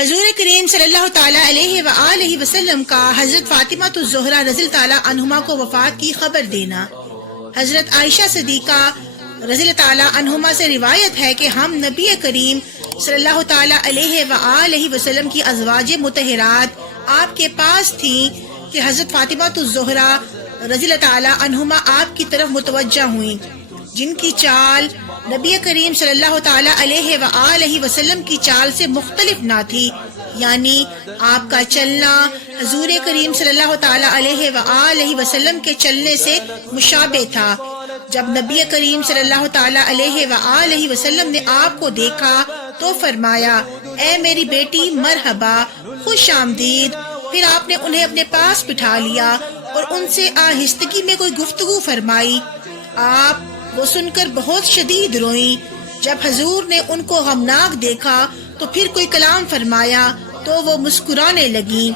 حضور کریم صلی اللہ تعالیٰ علیہ وآلہ وسلم کا حضرت فاطمہ الزہرا رضی اللہ تعالیٰ عنہما کو وفات کی خبر دینا۔ حضرت عائشہ صدیقہ رضی اللہ تعالیٰ عنہما سے روایت ہے کہ ہم نبی کریم صلی اللہ تعالیٰ علیہ وآلہ وسلم کی ازواج مطہرات آپ کے پاس تھیں کہ حضرت فاطمہ الزہرا رضی اللہ تعالیٰ عنہما آپ کی طرف متوجہ ہوئیں، جن کی چال نبی کریم صلی اللہ تعالیٰ علیہ وآلہ وسلم کی چال سے مختلف نہ تھی، یعنی آپ کا چلنا حضور کریم صلی اللہ تعالیٰ علیہ وآلہ وسلم کے چلنے سے مشابہ تھا۔ جب نبی کریم صلی اللہ تعالیٰ علیہ وآلہ وسلم نے آپ کو دیکھا تو فرمایا، اے میری بیٹی مرحبا، خوش آمدید۔ پھر آپ نے انہیں اپنے پاس بٹھا لیا اور ان سے آہستگی میں کوئی گفتگو فرمائی۔ آپ وہ سن کر بہت شدید روئیں۔ جب حضور نے ان کو غمناک دیکھا تو پھر کوئی کلام فرمایا تو وہ مسکرانے لگیں۔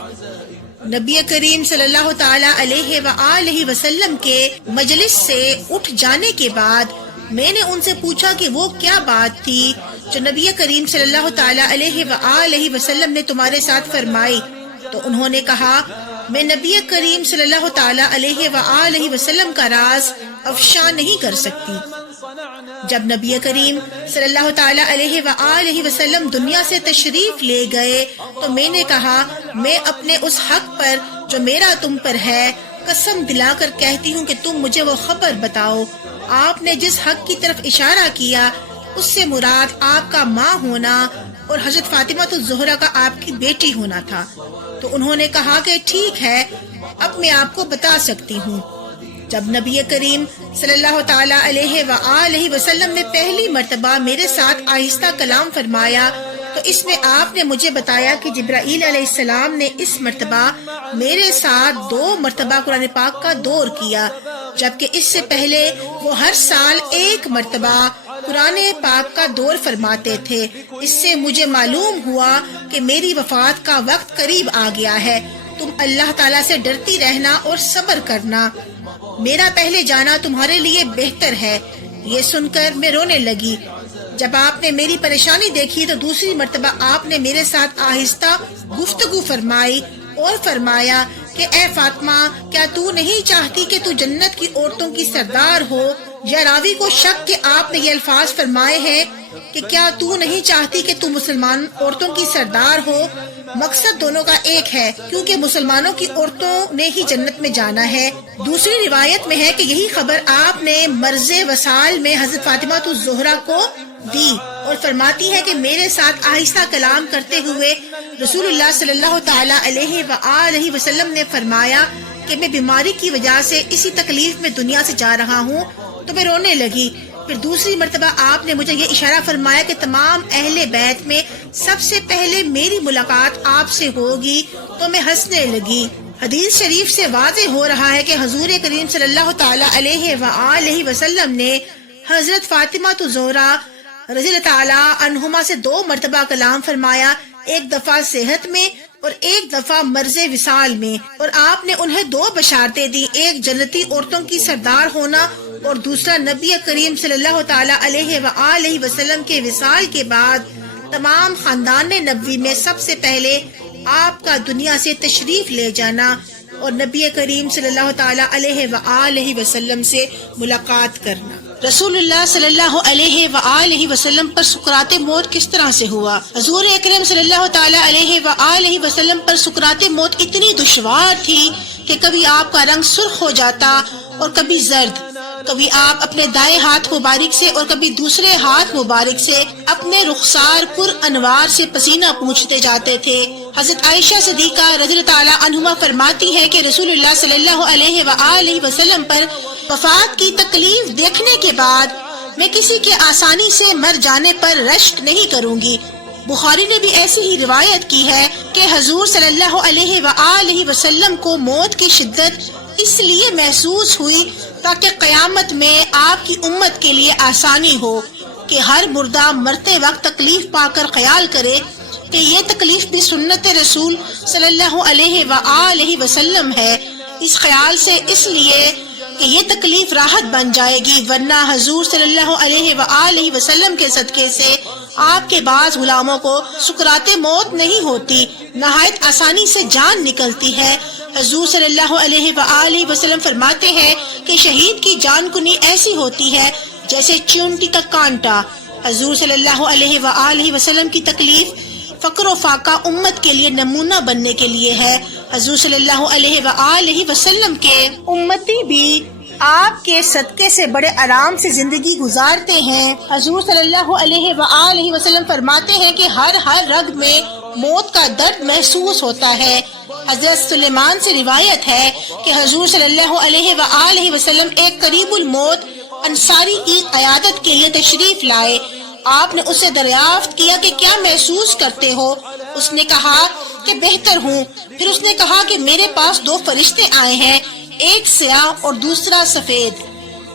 نبی کریم صلی اللہ تعالیٰ علیہ وآلہ وسلم کے مجلس سے اٹھ جانے کے بعد میں نے ان سے پوچھا کہ وہ کیا بات تھی جو نبی کریم صلی اللہ تعالیٰ علیہ وآلہ وسلم نے تمہارے ساتھ فرمائی، تو انہوں نے کہا، میں نبی کریم صلی اللہ تعالیٰ علیہ وآلہ وسلم کا راز افشا نہیں کر سکتی۔ جب نبی کریم صلی اللہ تعالیٰ علیہ وآلہ وسلم دنیا سے تشریف لے گئے تو میں نے کہا، میں اپنے اس حق پر جو میرا تم پر ہے قسم دلا کر کہتی ہوں کہ تم مجھے وہ خبر بتاؤ۔ آپ نے جس حق کی طرف اشارہ کیا اس سے مراد آپ کا ماں ہونا اور حضرت فاطمہ الزہرا کا آپ کی بیٹی ہونا تھا۔ تو انہوں نے کہا کہ ٹھیک ہے، اب میں آپ کو بتا سکتی ہوں۔ جب نبی کریم صلی اللہ تعالیٰ علیہ وآلہ وسلم نے پہلی مرتبہ میرے ساتھ آہستہ کلام فرمایا تو اس میں آپ نے مجھے بتایا کہ جبرائیل علیہ السلام نے اس مرتبہ میرے ساتھ 2 مرتبہ قرآن پاک کا دور کیا، جبکہ اس سے پہلے وہ ہر سال 1 مرتبہ قرآن پاک کا دور فرماتے تھے۔ اس سے مجھے معلوم ہوا کہ میری وفات کا وقت قریب آ گیا ہے، تم اللہ تعالیٰ سے ڈرتی رہنا اور صبر کرنا، میرا پہلے جانا تمہارے لیے بہتر ہے۔ یہ سن کر میں رونے لگی۔ جب آپ نے میری پریشانی دیکھی تو دوسری مرتبہ آپ نے میرے ساتھ آہستہ گفتگو فرمائی اور فرمایا کہ اے فاطمہ، کیا تو نہیں چاہتی کہ تو جنت کی عورتوں کی سردار ہو؟ یا راوی کو شک کہ آپ نے یہ الفاظ فرمائے ہیں کہ کیا تو نہیں چاہتی کہ تو مسلمان عورتوں کی سردار ہو؟ مقصد دونوں کا ایک ہے، کیونکہ مسلمانوں کی عورتوں نے ہی جنت میں جانا ہے۔ دوسری روایت میں ہے کہ یہی خبر آپ نے مرض وصال میں حضرت فاطمہ الزہرا کو دی اور فرماتی ہے کہ میرے ساتھ آہستہ کلام کرتے ہوئے رسول اللہ صلی اللہ تعالیٰ علیہ وآلہ وسلم نے فرمایا کہ میں بیماری کی وجہ سے اسی تکلیف میں دنیا سے جا رہا ہوں، تو میں رونے لگی۔ پھر دوسری مرتبہ آپ نے مجھے یہ اشارہ فرمایا کہ تمام اہل بیت میں سب سے پہلے میری ملاقات آپ سے ہوگی، تو میں ہنسنے لگی۔ حدیث شریف سے واضح ہو رہا ہے کہ حضور کریم صلی اللہ تعالیٰ علیہ وآلہ وسلم نے حضرت فاطمہ الزہرا رضی اللہ تعالیٰ عنہما سے 2 مرتبہ کلام فرمایا، ایک دفعہ صحت میں اور ایک دفعہ مرض وصال میں، اور آپ نے انہیں 2 بشارتیں دی، ایک جنتی عورتوں کی سردار ہونا اور دوسرا نبی کریم صلی اللہ تعالیٰ علیہ وآلہ وسلم کے وصال کے بعد تمام خاندان نبوی میں سب سے پہلے آپ کا دنیا سے تشریف لے جانا اور نبی کریم صلی اللہ تعالیٰ علیہ وآلہ وسلم سے ملاقات کرنا۔ رسول اللہ صلی اللہ علیہ وآلہ وسلم پر سکرات موت کس طرح سے ہوا؟ حضور اکرم صلی اللہ تعالیٰ علیہ وآلہ وسلم پر سکرات موت اتنی دشوار تھی کہ کبھی آپ کا رنگ سرخ ہو جاتا اور کبھی زرد، کبھی آپ اپنے دائیں ہاتھ مبارک سے اور کبھی دوسرے ہاتھ مبارک سے اپنے رخسار پر انوار سے پسینہ پوچھتے جاتے تھے۔ حضرت عائشہ صدیقہ رضی اللہ تعالیٰ عنہما فرماتی ہے کہ رسول اللہ صلی اللہ علیہ وآلہ وسلم پر وفات کی تکلیف دیکھنے کے بعد میں کسی کے آسانی سے مر جانے پر رشک نہیں کروں گی۔ بخاری نے بھی ایسی ہی روایت کی ہے کہ حضور صلی اللہ علیہ وآلہ وسلم کو موت کی شدت اس لیے محسوس ہوئی تاکہ قیامت میں آپ کی امت کے لیے آسانی ہو کہ ہر مردہ مرتے وقت تکلیف پا کر خیال کرے کہ یہ تکلیف بھی سنت رسول صلی اللہ علیہ وآلہ وسلم ہے، اس خیال سے اس لیے کہ یہ تکلیف راحت بن جائے گی، ورنہ حضور صلی اللہ علیہ وآلہ وسلم کے صدقے سے آپ کے بعض غلاموں کو سکرات موت نہیں ہوتی، نہایت آسانی سے جان نکلتی ہے۔ حضور صلی اللہ علیہ وآلہ وسلم فرماتے ہیں کہ شہید کی جان کنی ایسی ہوتی ہے جیسے چیونٹی کا کانٹا۔ حضور صلی اللہ علیہ وآلہ وسلم کی تکلیف فقر و فاقہ امت کے لیے نمونہ بننے کے لیے ہے۔ حضور صلی اللہ علیہ وآلہ وسلم کے امتی بھی آپ کے صدقے سے بڑے آرام سے زندگی گزارتے ہیں۔ حضور صلی اللہ علیہ وآلہ وسلم فرماتے ہیں کہ ہر رگ میں موت کا درد محسوس ہوتا ہے۔ حضرت سلیمان سے روایت ہے کہ حضور صلی اللہ علیہ وآلہ وسلم ایک قریب الموت انصاری کی عیادت کے لیے تشریف لائے۔ آپ نے اس سے دریافت کیا کہ کیا محسوس کرتے ہو؟ اس نے کہا کہ بہتر ہوں۔ پھر اس نے کہا کہ میرے پاس 2 فرشتے آئے ہیں، ایک سیاہ اور دوسرا سفید۔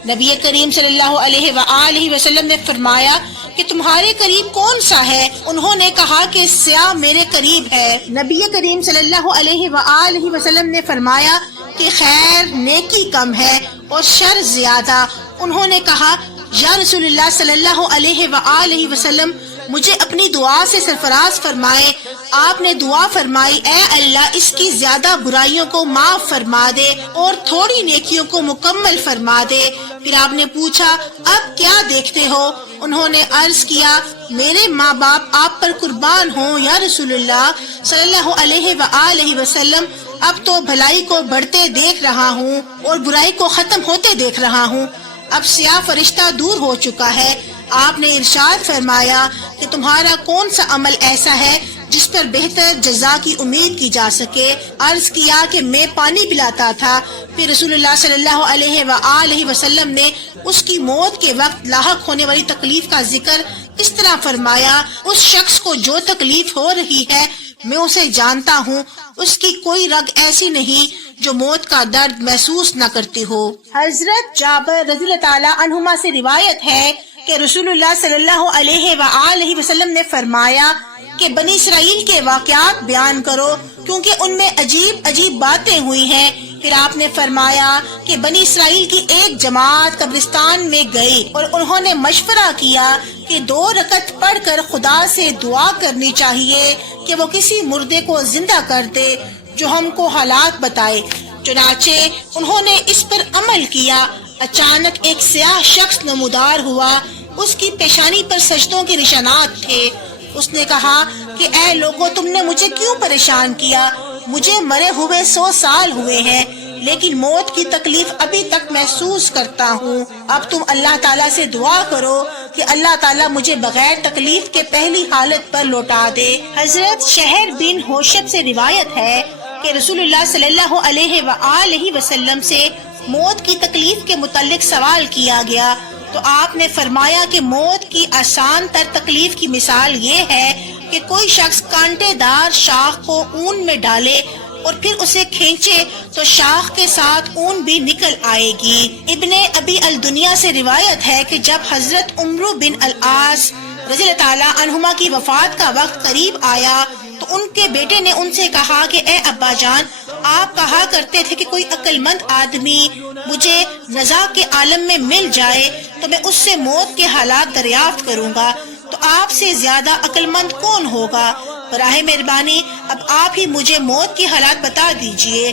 نبی کریم صلی اللہ علیہ وآلہ وسلم نے فرمایا کہ تمہارے قریب کون سا ہے؟ انہوں نے کہا کہ سیاہ میرے قریب ہے۔ نبی کریم صلی اللہ علیہ وآلہ وسلم نے فرمایا کہ خیر نیکی کم ہے اور شر زیادہ۔ انہوں نے کہا یا رسول اللہ صلی اللہ علیہ وآلہ وسلم، مجھے اپنی دعا سے سرفراز فرمائے۔ آپ نے دعا فرمائی، اے اللہ اس کی زیادہ برائیوں کو معاف فرما دے اور تھوڑی نیکیوں کو مکمل فرما دے۔ پھر آپ نے پوچھا اب کیا دیکھتے ہو؟ انہوں نے عرض کیا میرے ماں باپ آپ پر قربان ہوں یا رسول اللہ صلی اللہ علیہ وآلہ وسلم، اب تو بھلائی کو بڑھتے دیکھ رہا ہوں اور برائی کو ختم ہوتے دیکھ رہا ہوں۔ اب سیاہ فرشتہ دور ہو چکا ہے۔ آپ نے ارشاد فرمایا کہ تمہارا کون سا عمل ایسا ہے جس پر بہتر جزا کی امید کی جا سکے؟ عرض کیا کہ میں پانی پلاتا تھا۔ پھر رسول اللہ صلی اللہ علیہ وآلہ وسلم نے اس کی موت کے وقت لاحق ہونے والی تکلیف کا ذکر اس طرح فرمایا، اس شخص کو جو تکلیف ہو رہی ہے میں اسے جانتا ہوں، اس کی کوئی رگ ایسی نہیں جو موت کا درد محسوس نہ کرتی ہو۔ حضرت جابر رضی اللہ تعالیٰ عنہما سے روایت ہے کہ رسول اللہ صلی اللہ علیہ وآلہ وسلم نے فرمایا کہ بنی اسرائیل کے واقعات بیان کرو کیونکہ ان میں عجیب عجیب باتیں ہوئی ہیں۔ پھر آپ نے فرمایا کہ بنی اسرائیل کی ایک جماعت قبرستان میں گئی اور انہوں نے مشورہ کیا کہ 2 رکعت پڑھ کر خدا سے دعا کرنی چاہیے کہ وہ کسی مردے کو زندہ کر دے جو ہم کو حالات بتائے۔ چنانچہ انہوں نے اس پر عمل کیا۔ اچانک ایک سیاہ شخص نمودار ہوا، اس کی پیشانی پر سجدوں کے نشانات تھے۔ اس نے کہا کہ اے لوگو، تم نے مجھے کیوں پریشان کیا؟ مجھے مرے ہوئے 100 سال ہوئے ہیں لیکن موت کی تکلیف ابھی تک محسوس کرتا ہوں۔ اب تم اللہ تعالیٰ سے دعا کرو کہ اللہ تعالیٰ مجھے بغیر تکلیف کے پہلی حالت پر لوٹا دے۔ حضرت شہر بن حوشب سے روایت ہے کہ رسول اللہ صلی اللہ علیہ وآلہ وسلم سے موت کی تکلیف کے متعلق سوال کیا گیا تو آپ نے فرمایا کہ موت کی آسان تر تکلیف کی مثال یہ ہے کہ کوئی شخص کانٹے دار شاخ کو اون میں ڈالے اور پھر اسے کھینچے تو شاخ کے ساتھ اون بھی نکل آئے گی۔ ابن ابی الدنیا سے روایت ہے کہ جب حضرت عمرو بن العاص رضی اللہ تعالیٰ عنہما کی وفات کا وقت قریب آیا تو ان کے بیٹے نے ان سے کہا کہ اے ابا جان، آپ کہا کرتے تھے کہ کوئی عقل مند آدمی مجھے نزاع کے عالم میں مل جائے تو میں اس سے موت کے حالات دریافت کروں گا، تو آپ سے زیادہ عقل مند کون ہوگا؟ براہ مہربانی اب آپ ہی مجھے موت کی حالات بتا دیجئے۔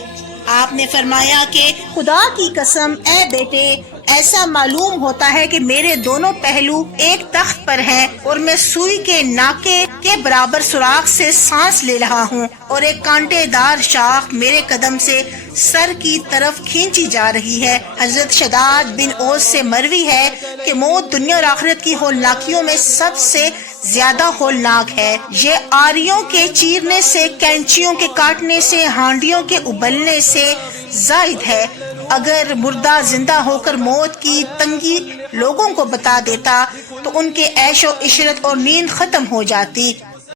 آپ نے فرمایا کہ خدا کی قسم اے بیٹے، ایسا معلوم ہوتا ہے کہ میرے دونوں پہلو ایک تخت پر ہیں اور میں سوئی کے ناکے کے برابر سوراخ سے سانس لے رہا ہوں اور ایک کانٹے دار شاخ میرے قدم سے سر کی طرف کھینچی جا رہی ہے۔ حضرت شداد بن اوس سے مروی ہے کہ موت دنیا اور آخرت کی ہولناکیوں میں سب سے زیادہ ہولناک ہے۔ یہ آریوں کے چیرنے سے، کینچیوں کے کاٹنے سے، ہانڈیوں کے ابلنے سے زائد ہے۔ اگر مردہ زندہ ہو کر موت کی تنگی لوگوں کو بتا دیتا تو ان کے عیش و عشرت اور نیند ختم ہو جاتی۔